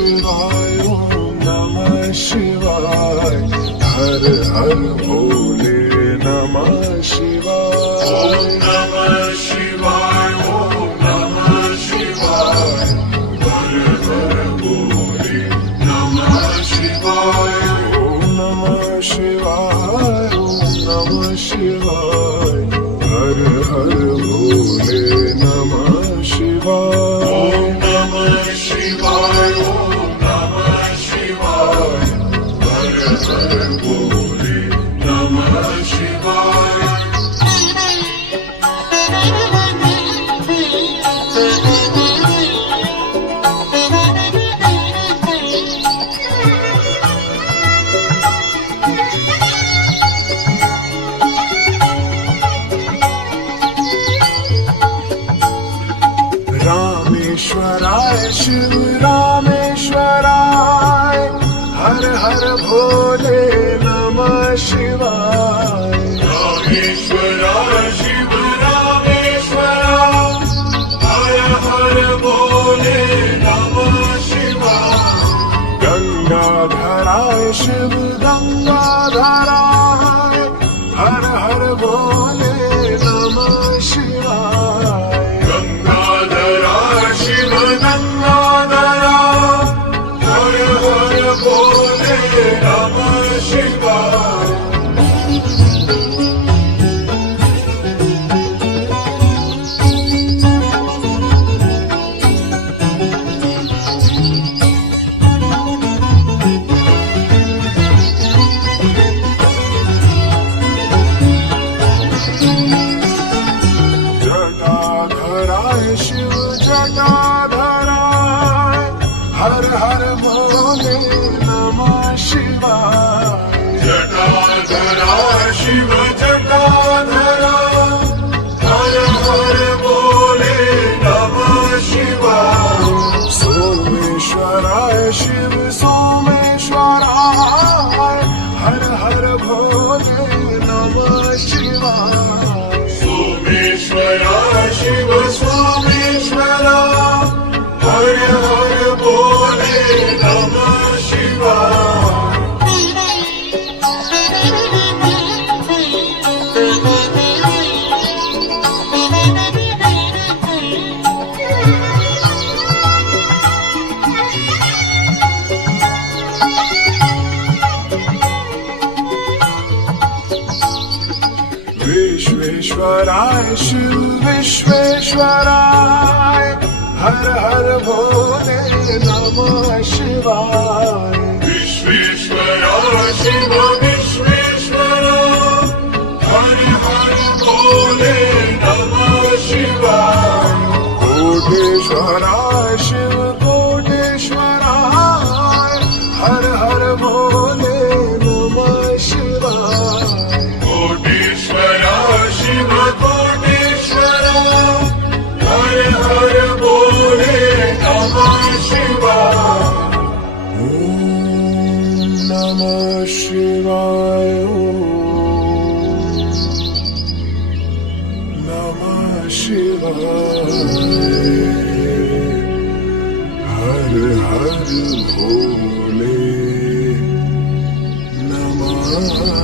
शिवाय ओम नमः शिवाय हर हर भोले नमः शिवाय ओम नमः शिवाय ओम नमः शिवाय हर हर भोले नमः शिवाय ओम नमः शिवाय ओम नमः शिवाय हर हर भोले नमः शिवाय ओम नमः शिवाय ओम नमः शिवाय हर हर भोले नमः शिवाय रामेश्वराय शिव रामेश्वराय हर हर भोले नमः शिवाय रामेश्वराय शिव रामेश्वराय हर हर भोले नमः शिवाय गंगाधराय शिव गंगाधराय हर हर भोले नमः शिवाय गंगाधरा शिव गंगाधरा हर हर भोले नमः शिवाय जटाधराय शिव जटाधराय हर हर भोले नमः शिवाय जटाधरा शिव जटाधरा हर हर भोले नमः शिवाय सोमेश्वराय शिव सोमेश्वराय हर हर भोले नमः शिवाय सोमेश्वरा शिव सोमेश्वरा हर हर भोले नमः शिवाय विश्वेश्वराय शिव विश्वेश्वराय हर हर भोले नमः शिवाय विश्वेश्वरा शिव विश्वेश्वरा हर हर भोले नमः शिवाय कोटेश्वराय शिव कोटेश्वराय हर हर भोले नमः शिवाय कोटेश्वरा शिव कोटेश्वरा हर हर भोले नमः शिवाय ओम नमः शिवाय ओम नमः शिवाय हर हर भोले नमः